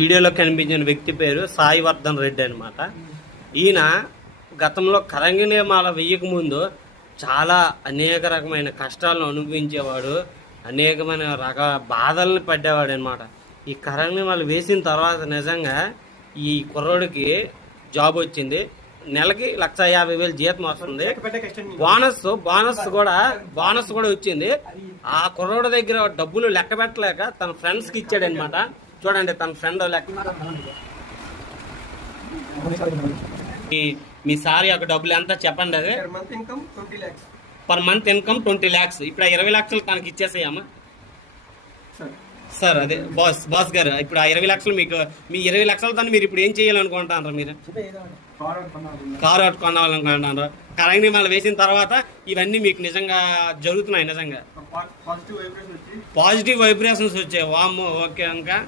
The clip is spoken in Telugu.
వీడియోలో కనిపించిన వ్యక్తి పేరు సాయి వర్ధన్ రెడ్డి అనమాట. ఈయన గతంలో కరంగినేమాల వెయ్యక ముందు చాలా అనేక రకమైన కష్టాలను అనుభవించేవాడు, అనేకమైన బాధల్ని పడ్డేవాడు అనమాట. ఈ కరంగినేమాల వేసిన తర్వాత నిజంగా ఈ కుర్రోడికి జాబ్ వచ్చింది. నెలకి 1,50,000 జీతం వస్తుంది. బోనస్ కూడా వచ్చింది. ఆ కుర్రోడి దగ్గర డబ్బులు లెక్క పెట్టలేక తన ఫ్రెండ్స్ కి ఇచ్చాడు అనమాట. చూడండి, తన ఫ్రెండ్ లెక్క మీ సార్ యొక్క డబ్బులు ఎంత చెప్పండి. అది పర్ మంత్ ఇన్కమ్ 20 lakhs. ఇప్పుడు 20 లక్షలు తనకి ఇచ్చేసాయమ్మా సార్. అదే బాస్ గారు, ఇప్పుడు 20 లక్షలు మీకు, మీ 20 లక్షలతో మీరు ఇప్పుడు ఏం చేయాలనుకుంటున్నారు? మీరు కారు ఒకటి కొనాలనుకుంటున్నారు. కరంగినేమాల వేసిన తర్వాత ఇవన్నీ మీకు నిజంగా జరుగుతున్నాయి. నిజంగా పాజిటివ్ వైబ్రేషన్స్ వచ్చాయి. వామ్ ఓకే. ఇంకా